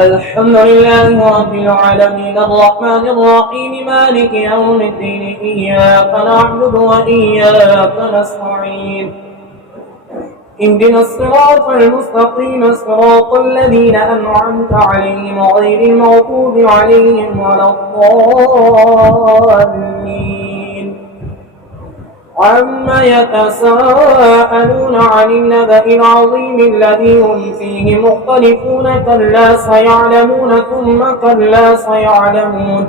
الحمد لله رب العالمين الرحمن الرحيم مالك يوم الدين إياك نعبد وإياك نستعين اهدنا الصراط المستقيم صراط الذين أنعمت عليهم غير المغضوب عليهم ولا الضالين عما يتساءلون عن النبأ العظيم الذي هم فيه مختلفون كلا سيعلمون ثم كلا سيعلمون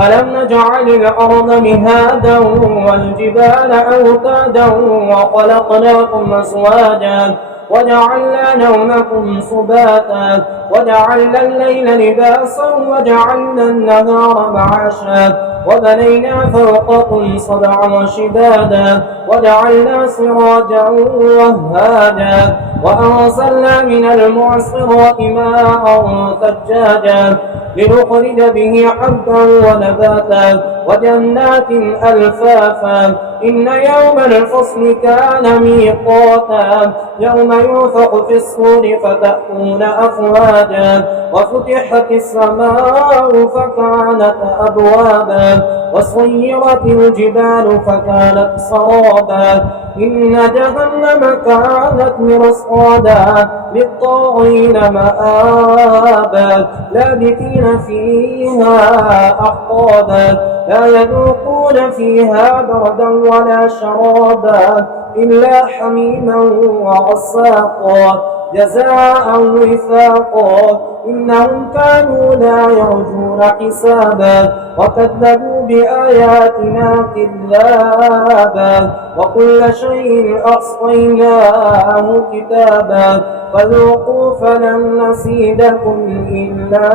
ألم نجعل الأرض مهادا والجبال أوتادا وخلقناكم أزواجا وجعلنا نومكم سباتا وجعلنا الليل لباسا وجعلنا النهار معاشا وبنينا فوقكم سبعا شدادا وجعلنا سراجا وهاجا وأنزلنا من المعصرات ماء ثجاجا لنخرج به حبا ونباتا وجنات ألفافا إن يوم الفصل كان ميقاتا يوم ينفخ في الصور فتأتون أفواجا وفتحت السماء فكانت أبوابا وسيرت الجبال فكانت سرابا إن جهنم كانت مرصادا للطاغين مآبا لابثين فيها أحقابا لا يذوقون فيها بردا ولا شرابا إلا حميما وغساقا جزاء وفاقا إنهم كانوا لا يرجون حسابا وكذبوا بآياتنا كذابا وكل شيء أحصيناه كتابا فذوقوا فلن نزيدكم إلا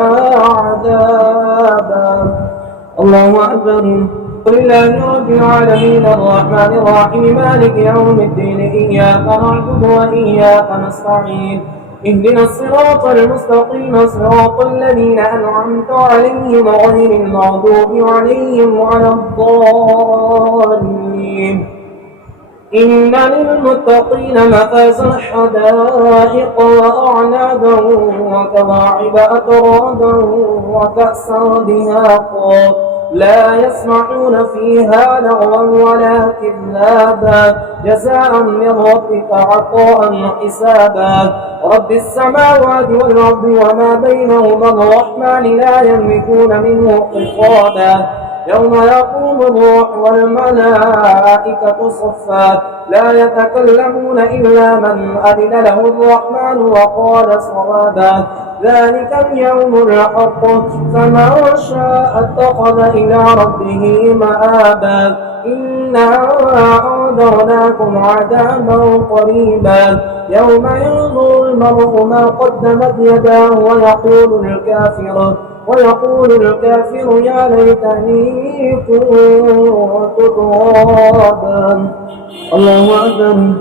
عذابا. الله أكبر. لله رب العالمين الرحمن الرحيم مالك يوم الدين إياك نعبد وإياك نستعين اهدنا الصراط المستقيم صراط الذين أنعمت عليهم غير المغضوب عليهم ولا الضالين. إن للمتقين مفازا حدائق وأعنابا وكواعب أترابا وكأسا دهاقا لا يسمعون فيها لغوا ولا كذابا جزاء من ربك عطاء حسابا رب السماوات والأرض وما بينهما الرحمن لا يملكون منه خطابا يوم يقوم الروح والملائكة صفا لا يتكلمون إلا من أذن له الرحمن وقال صوابا ذلك اليوم الحق فمن شاء اتخذ إلى ربه مآبا إنا أنذرناكم عذابا قريبا يوم ينظر المرء ما قدمت يداه ويقول الكافر يا ليتني كنت ترابا. الله أكبر.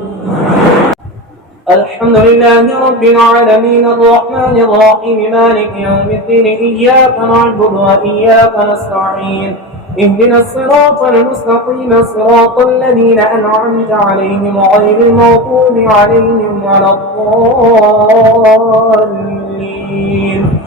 الحمد لله رب العالمين الرحمن الرحيم مالك يوم الدين إياك نعبد وإياك نستعين اهدنا الصراط المستقيم صراط الذين أنعمت عليهم غير المغضوب عليهم ولا الضالين.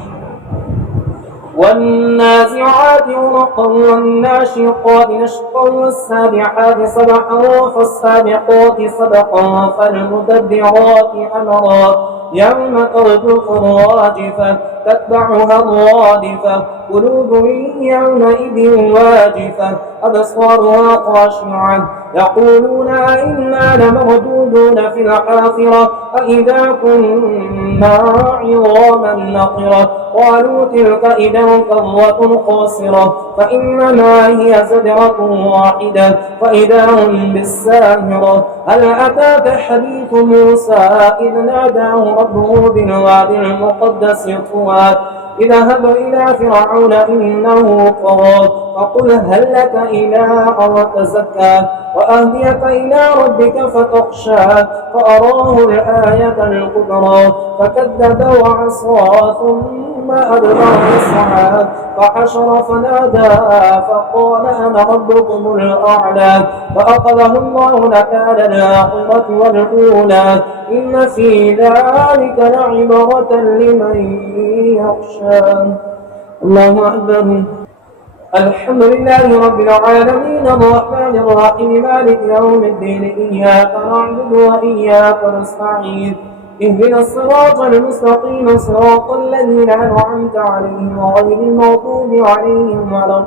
والنازعات غرقا والناشطات نشطا والسابحات سبحا فالسابقات سبقا فالمدبرات أمرا يوم ترجف الراجفة تتبعها الرادفة قلوب يومئذ واجفة أبصارها خاشعة يقولون أئنا لمردودون في الحافرة أئذا كنا عظاما نخرة قالوا تلك إذا كرة خاسرة فإنما هي زجرة واحدة فإذا هم بالساهرة هل أتاك حديث موسى إذ ناداه ربه بالوادي المقدس طوى اذهب إلى فرعون إنه طغى فقل هل لك إلى أن تزكى وأهديك إلى ربك فتخشى فأراه الآية الكبرى فكذب وعصى ثم أدبر يسعى فحشر فنادى فقال أنا ربكم الأعلى فأخذه الله نكال الآخرة والأولى إن في ذلك لعبرة لمن يخشى. الله أكبر. الحمد لله رب العالمين الرحمن الرحيم مالك يوم الدين إياك نعبد وإياك نستعين اهدنا الصراط المستقيم صراط الذين أنعمت عليهم غير المغضوب عليهم ولا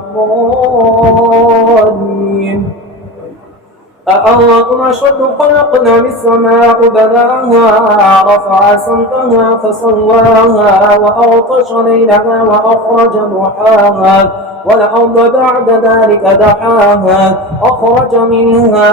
الضالين. أأنتم أشد خلقنا من السماء بناها رفع سمكها فسواها وأغطش ليلها وأخرج ضحاها والأرض بعد ذلك دحاها أخرج منها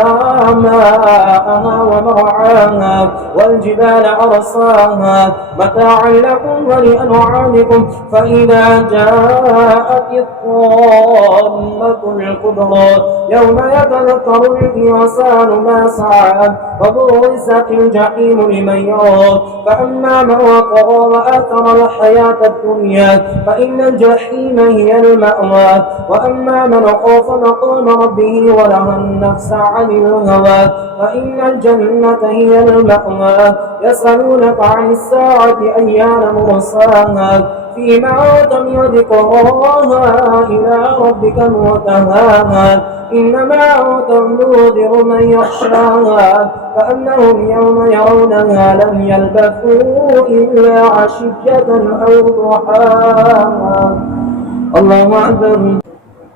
ماءها ومرعاها والجبال أرساها متاعا لكم ولأنعامكم فإذا جاءت الطامة الكبرى يوم يتذكر الإنسان ما سعى وبرزت الجحيم لمن يرى فأما من وقضى وآثر الحياة الدنيا فإن الجحيم هي المأوى وأما من خاف مقام ربه ونهى النفس عن الهوى فإن الجنة هي المأوى. يسألونك عن الساعة أيان مرساها فيما أنت من ذكراها إلى ربك منتهاها إنما أنت منذر من يخشاها كأنهم يوم يرونها لم يلبثوا إلا عشية أو ضحاها. الله أكبر.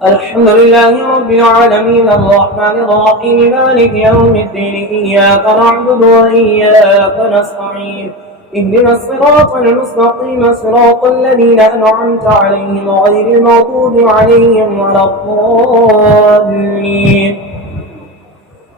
الحمد لله رب العالمين الرحمن الرحيم مالك يوم الدين إياك نعبد وإياك نستعين اهدنا الصراط المستقيم صراط الذين أنعمت عليهم غير المغضوب عليهم ولا الضالين.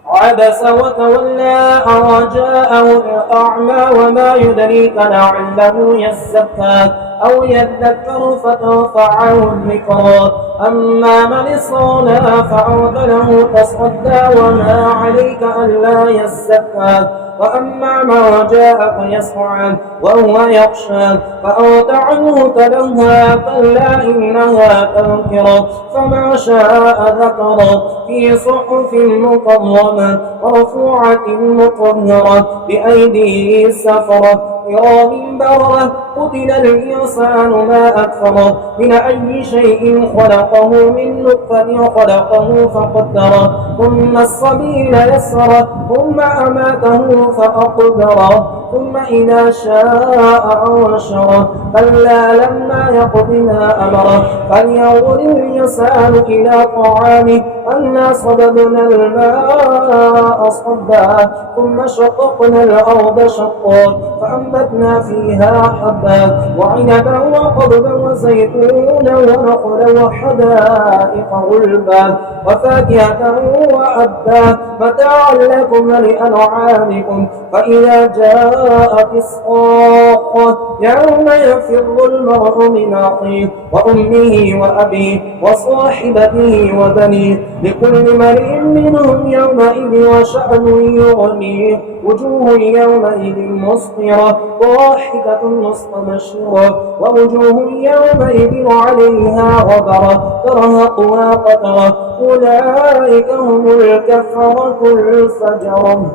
عبس وتولى أن جاءه الأعمى وما يدريك لعله يزكى أو يذكر فتنفعه الذكرى أما من اصطغنى فأنت له تصدى وما عليك ألا يزكى وأما من جاءك يسعى وهو يخشى فأنت عنه تلهى كلا إنها تذكرة فما شاء ذكره في صحف مكرمة مرفوعة مطهرة بأيدي سفرة كرام بررة قتل الإنسان ما أكفره من أي شيء خلقه من نطفة خلقه فقدره ثم السبيل يسره ثم أماته فأقبره ثم إذا شاء أنشره كلا لما يقض ما أمره فلينظر الإنسان إلى طعامه أنا صببنا الماء صبا ثم شققنا الأرض شقا فأنبتنا فيها حبا وعنبا وقضبا وزيتونا ونخلا وحدائق غلبا وفاكهة وأبا متاعا لكم ولأنعامكم فإذا جاءت الصاخة يوم يفر المرء من أخيه وأمه وأبيه وصاحبته وبنيه لكل امرئ منهم يومئذ وشأن يغنيه وجوه يومئذ مسفرة ضاحكة مستبشرة ووجوه يومئذ عليها غبرة ترهقها قترة أولئك هم الكفرة الفجرة.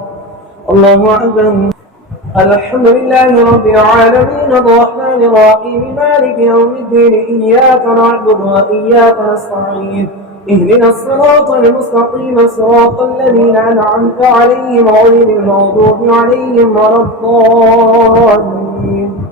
الله أكبر. الحمد لله رب العالمين الرحمن الرحيم مالك يوم الدين إياك نعبد وإياك نستعين اهدنا الصراط المستقيم صراط الذين أنعمت عليهم غير المغضوب عليهم ولا الضالين.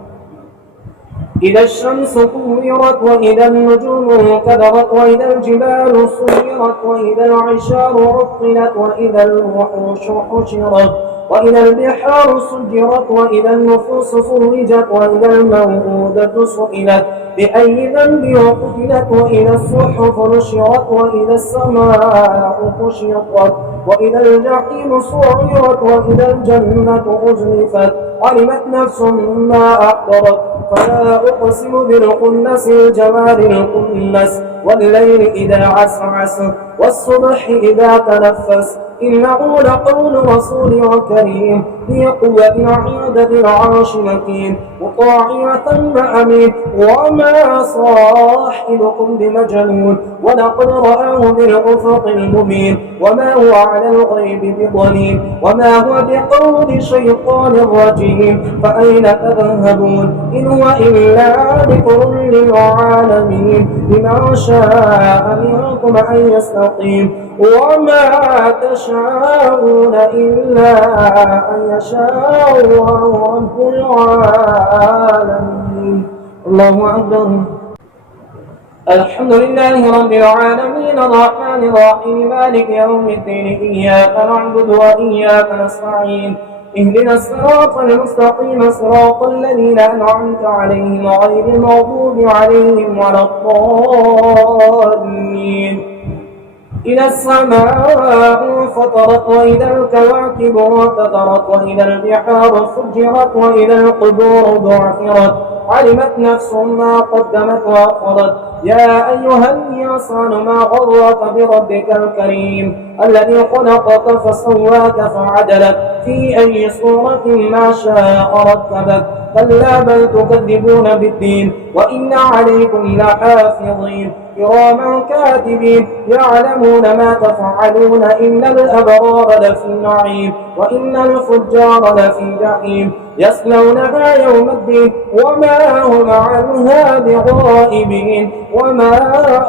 إذا الشمس كورت وإذا النجوم انكدرت وإذا الجبال سيرت وإذا العشار عطلت وإذا الوحوش حشرت وإذا البحار سجرت وإذا النفوس فرجت وإذا الموءودة سئلت بأي ذنب قتلت وإذا الصحف نشرت وإذا السماء كشطت وإذا الجحيم سعرت وإذا الجنة أزلفت علمت نفس ما أحضرت فلا أقسم بالخنس الجوار الكنس والليل إذا عسعس والصبح إذا تنفس إنه لقول رسول كريم ذي قوة عند ذي العرش مكين مطاع ثم أمين وما صاحبكم بمجنون ولقد رآه بالأفق المبين وما هو على الغيب بضنين وما هو بقول شيطان رجيم فأين تذهبون إن هو إلا ذكر للعالمين لمن شاء منكم أن يستقيم وما تشاءون إلا أن يشاء الله رب العالمين. الله أكبر. الحمد لله رب العالمين الرحمن الرحيم مالك يوم الدين إياك نعبد وإياك نستعين اهدنا الصراط المستقيم صراط الذين أنعمت عليهم غير المغضوب عليهم ولا الضالين. إذا السماء فطرت وإذا الكواكب انتثرت وإذا البحار فجرت وإذا القبور بعثرت علمت نفس ما قدمت وأخرت. يا أيها الإنسان ما غرك بربك الكريم الذي خلقك فسواك فعدلك في أي صورة ما شاء ركبك كلا بل تكذبون بالدين وإن عليكم لحافظين كراما كاتبين يعلمون ما تفعلون إن الأبرار لفي نعيم وإن الفجار لفي جحيم يصلونها يوم الدين وما هم عنها بغائبين. وما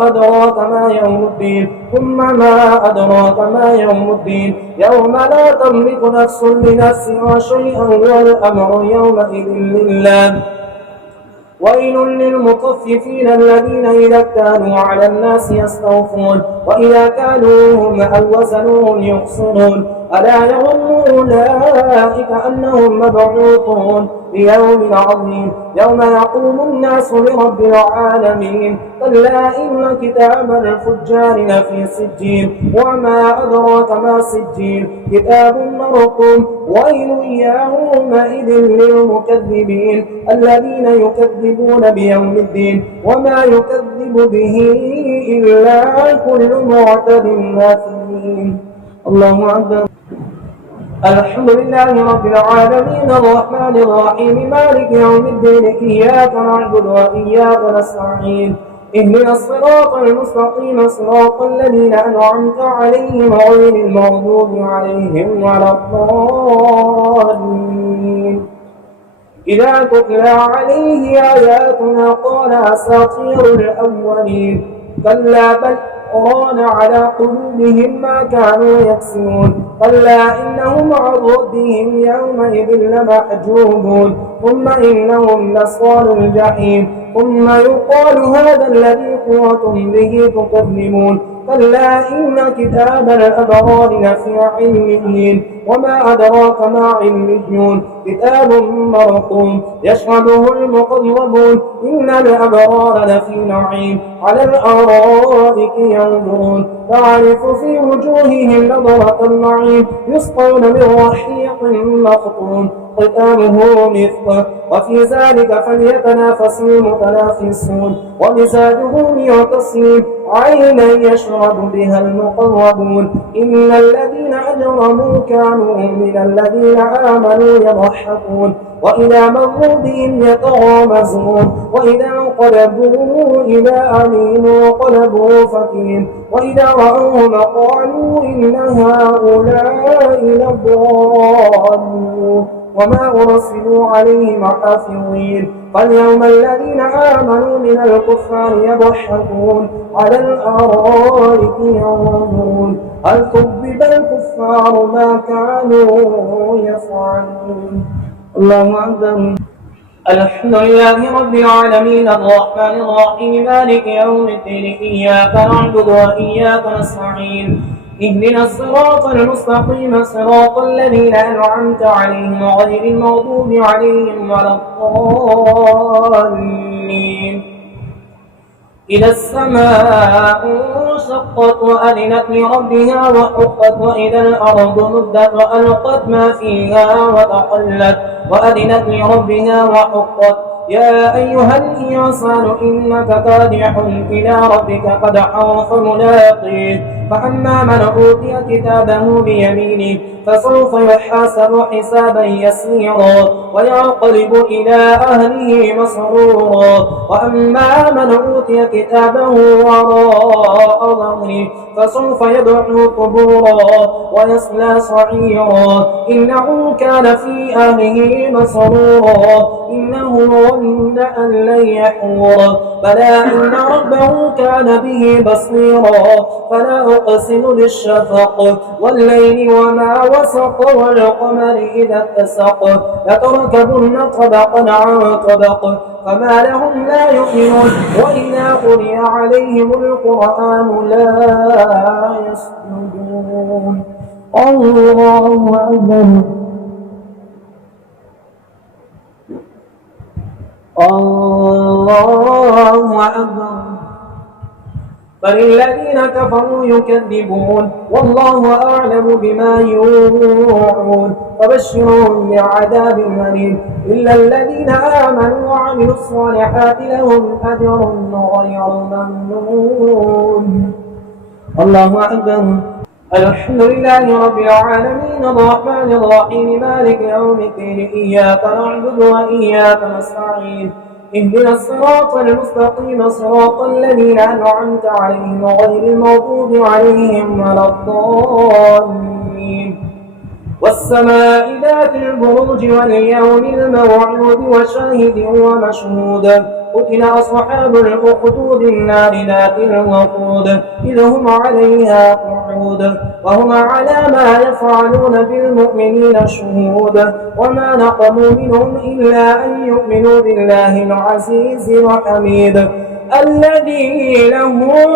أدراك ما يوم الدين ثم ما أدراك ما يوم الدين يوم لا تملك نفس لنفس شيئا والأمر يومئذ لله. ويل للمطففين الذين إذا كانوا على الناس يستوفون وإذا كالوهم أو وزنوهم يخسرون ألا يظن أولئك أنهم مبعوثون ليوم عظيم يوم يقوم الناس لرب العالمين. كلا إن كتاب الفجار لفي سجين وما أدراك ما سجين كتاب مرقوم. ويل يومئذ للمكذبين الذين يكذبون بيوم الدين وما يكذب به إلا كل معتد أثيم. الله أكبر. الحمد لله رب العالمين الرحمن الرحيم مالك يوم الدين إياك نعبد وإياك نستعين اهدنا الصراط المستقيم صراط الذين أنعمت عليهم غير المغضوب عليهم ولا الضالين. إذا تتلى عليه آياتنا قال أساطير الأولين كلا بل ران على قلوبهم ما كانوا يكسبون كلا إنهم عن ربهم يومئذ لمحجوبون ثم إنهم لصال الجحيم ثم يقال هذا الذي كنتم به تكذبون كلا إن كتاب الأبرار لفي عليين وما أدراك ما عليون كتاب مرقوم يشهده المقربون إن الأبرار لفي نعيم على الأرائك ينظرون تعرف في وجوههم نظرة النعيم يسقون من رحيق مختوم ختامه مثله وفي ذلك فليتنافس المتنافسون ومزاجه من تسنيم عينا يشرب بها المقربون إن الذين أجرموا كانوا من الذين آمنوا يضحكون وإذا مروا بهم يتغامزون وإذا انقلبوا إلى أهلهم انقلبوا فكين وإذا رأوهم قالوا إن هؤلاء لضالون وما أرسلوا عليهم حافظين. فاليوم الذين آمنوا من الكفار يضحكون على الأرائك ينظرون هل ثوب الكفار ما كانوا يفعلون. الله أكبر. الحمد لله رب العالمين الرحمن الرحيم مالك يوم الدين إياك نعبد وإياك نستعين اهدنا الصراط المستقيم صراط الذين أنعمت عليهم غير المغضوب عليهم ولا الضالين. إذا السماء انشقت وأذنت لربها وحقت وإذا الأرض مدت وألقت ما فيها وتحلت وأذنت لربها وحقت. يا أيها الإنسان إنك كادح إلى ربك قدحا فملاقيه فأما من أوتي كتابه بيمينه فسوف يحاسب حسابا يسيرا وينقلب إلى أهله مسرورا. وأما من أوتي كتابه وراء ظهره فسوف يدعو ثبورا ويصلى سعيرا إنه كان في أهله مسرورا إنه ظن أن لن يحور بلى إن ربه كان به بصيرا. فلا أقسم بالشفق والليل وما وسق والقمر إذا اتسق لتركبن طبقا عن طبق فما لهم لا يؤمنون وإذا قرئ عليهم القرآن لا يسجدون. الله أكبر الله أكبر. بل الذين كفروا يكذبون والله أعلم بما يوعون فبشرهم بعذاب أليم إلا الذين آمنوا وعملوا الصالحات لهم أجر غير ممنون. الله أكبر. الحمد لله رب العالمين الرحمن الرحيم مالك يوم الدين إياك نعبد وإياك نستعين اهدنا الصراط المستقيم صراط الذين أنعمت عليهم غير المغضوب عليهم ولا الضالين. والسماء ذات البروج واليوم الموعود وشاهد ومشهود قتل أصحاب الأخدود النار ذات الوقود إذ هم عليها قعود وهم على ما يفعلون بالمؤمنين شهود وما نقموا منهم إلا أن يؤمنوا بالله العزيز الحميد الذي له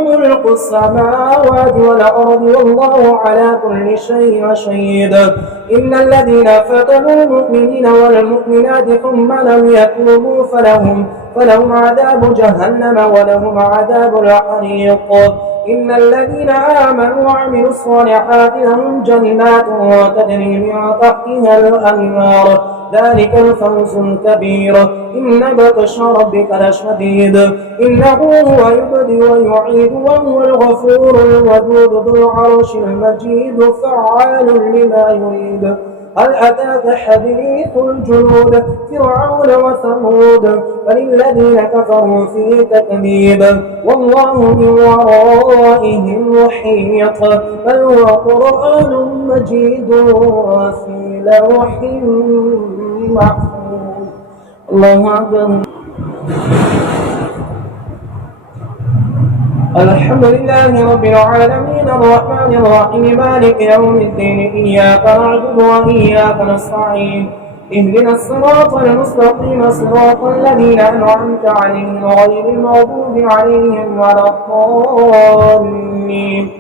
ملك السماوات والأرض والله على كل شيء شهيد. إن الذين فتنوا المؤمنين والمؤمنات ثم لم يتوبوا فلهم عذاب جهنم ولهم عذاب الحريق. إن الذين آمنوا وعملوا الصالحات لهم جنات تجري من تحتها الأنهار ذلك الفوز الكبير. إن بطش ربك لشديد إنه هو يبدئ ويعيد وهو الغفور الودود ذو العرش المجيد فعال لما يريد. هل أتاك حديث الجنود فرعون وثمود بل الذين كفروا في تكذيب والله من ورائهم محيط بل هو قرآن مجيد في لوح محفوظ. الله أكبر. الحمد لله رب العالمين الرحمن الرحيم مالك يوم الدين إياك نعبد وإياك نستعين اهدنا الصراط المستقيم صراط الذين أنعمت عليهم غير المغضوب عليهم ولا الضالين.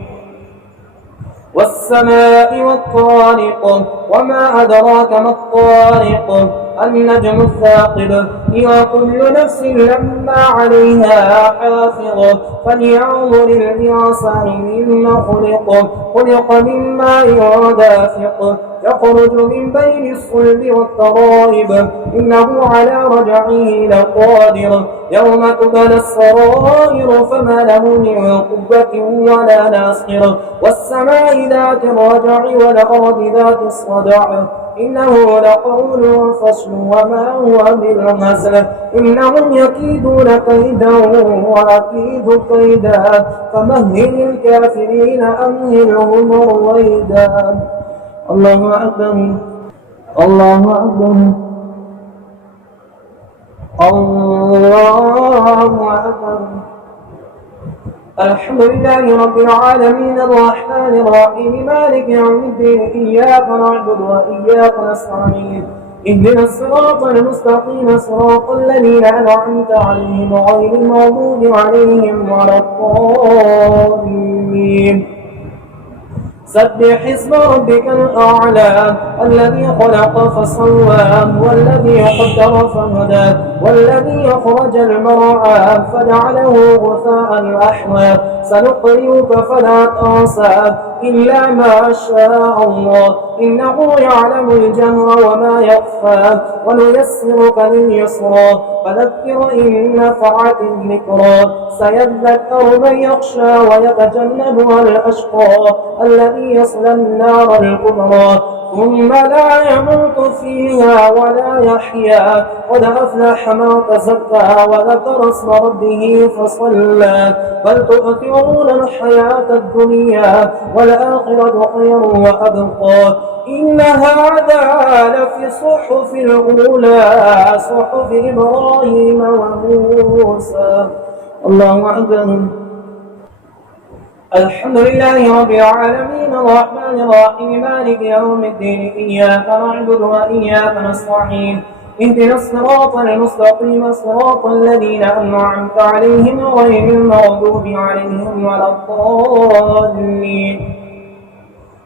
والسماء والطارق وما أدراك ما الطارق النجم الثاقب إذا كل نفس لما عليها حافظ فلينظر الإنسان مما خلق من ماء دافق يخرج من بين الصلب والترائب إنه على رجعه لقادر يوم تبلى السرائر فما له من قوة ولا ناصر. والسماء ذات الرجع والأرض ذات الصدع إنه لقول فصل وما هو بالهزل إنهم يكيدون كيدا وأكيد كيدا فمهل الكافرين أمهلهم رويدا. الله أكبر. الله أكبر. الله أكبر. الحمد لله رب العالمين الرحمن الرحيم مالك يوم الدين إياك نعبد وإياك نستعين اهدنا الصراط المستقيم صراط الذين أنعمت عليهم غير المغضوب عليهم ولا الضالين. سبح اسم ربك الأعلى الذي خلق فسوى والذي قدر فهدى والذي أخرج المرعى فجعله غثاء أحوى سنقرئك فلا تنسى إلا ما شاء الله إنه يعلم الجهر وما يخفى ونيسرك لليسرى فذكر إن نفعت الذكرى سيذكر من يخشى ويتجنبها الأشقى الذي يصلى النار الكبرى ثم لا يموت فيها ولا يحيا قد أفلح من تزكى وذكر اسم ربه فصلى بل تؤثرون الحياة الدنيا والآخرة خير وأبقى إن هذا لفي الصحف الأولى صحف إبراهيم وموسى. الله أكبر. الحمد لله رب العالمين الرحمن الرحيم مالك يوم الدين إياك نعبد وإياك نستعين اهدنا الصراط المستقيم صراط الذين أنعمت عليهم غير المغضوب عليهم ولا الضالين.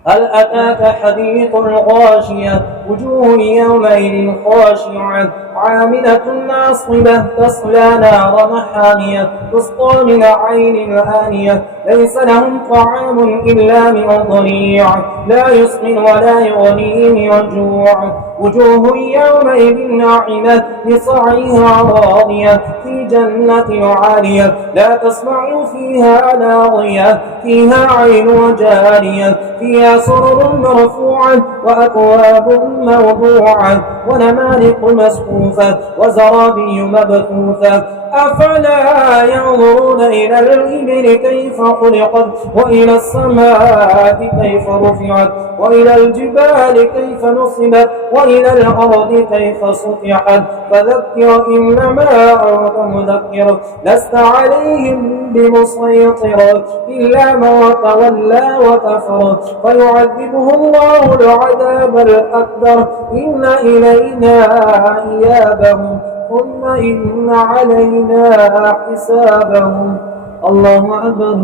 هل أتاك حديث الغاشية وجوه يومئذ خاشعة عاملة ناصبة تصلى نارا حامية تسقى من عين آنية ليس لهم طعام إلا من ضريع لا يسمن ولا يغني من جوع وجوه يومئذ ناعمة لسعيها راضية في جنة عالية لا تسمع فيها لاغية فيها عين جارية فيها سرر مرفوعة وأكواب موضوعة ونمارق مسفوفة وزرابي مبثوثة أفلا ينظرون إلى الإبل كيف خلقت وإلى السماء كيف رفعت وإلى الجبال كيف نصبت وإلى الأرض كيف سطحت فذكر إنما أنت مذكر لست عليهم بمسيطر إلا من تولى وكفر فيعذبه الله العذاب الأكبر إن إلينا إيابهم ثم إن علينا حسابهم. الله أكبر.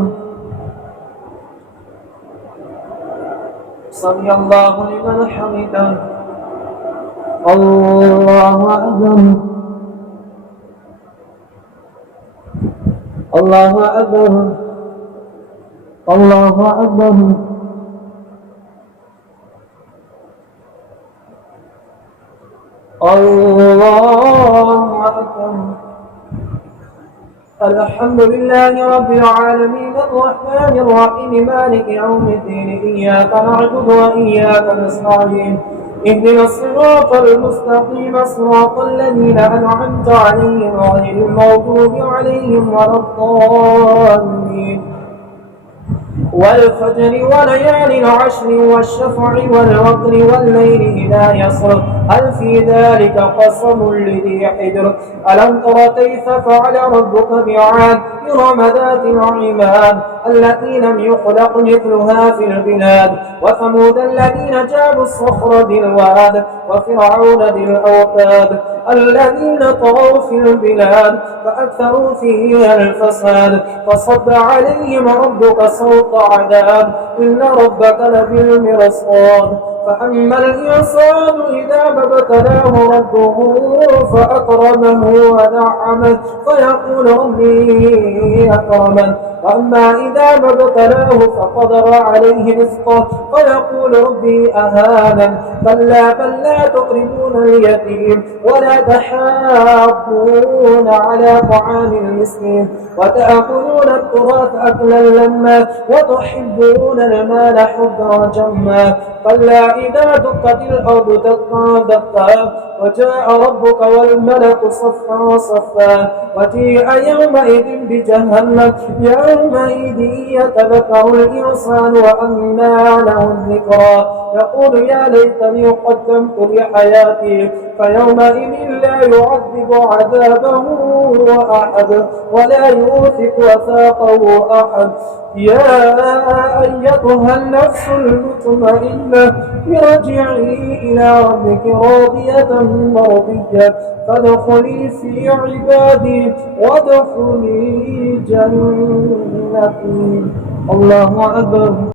سمع الله لمن حمده. الله أكبر. الله أكبر. الله أكبر. الله أكبر. الحمد لله رب العالمين الرحمن الرحيم مالك يوم الدين إياك نعبد وإياك نستعين اهدنا الصراط المستقيم صراط الذين أنعمت عليهم غير المغضوب عليهم ولا الضالين والفجر وليال العشر والشفع والوتر والليل إذا يسر هل في ذلك قسم لذي حجر ألم تر كيف فعل ربك بعاد إرم ذات العماد التي لم يخلق مثلها في البلاد وثمود الذين جابوا الصخر بالواد وفرعون ذي الأوتاد الذين طغوا في البلاد فأكثروا فيها الفساد فصب عليهم ربك صوت عذاب إن ربك لبالمرصاد فأما الإنسان إذا ما ابتلاه ربه فأكرمه ونعمه فيقول ربي أكرمن وأما إذا ما ابتلاه فقدر عليه رزقه فيقول ربي أهانن كلا بل لا تكرمون اليتيم ولا تحاضون على طعام المسكين وتأكلون التراث أكلا لما وتحبون المال حبا جما كلا إذا دكت الأرض دكا دكا وجاء ربك والملك صفا صفا وجيء يومئذ بجهنم يومئذ يتذكر الإنسان وأنى له الذكرى يقول يا ليتني قدمت لحياتي فيومئذ لا يعذب عذابه أحد ولا يوثق وثاقه أحد يا أيتها النفس المطمئنة ارجعي إلى ربك راضية مرضية فادخلي في عبادي وادخلي جنتي. الله أكبر.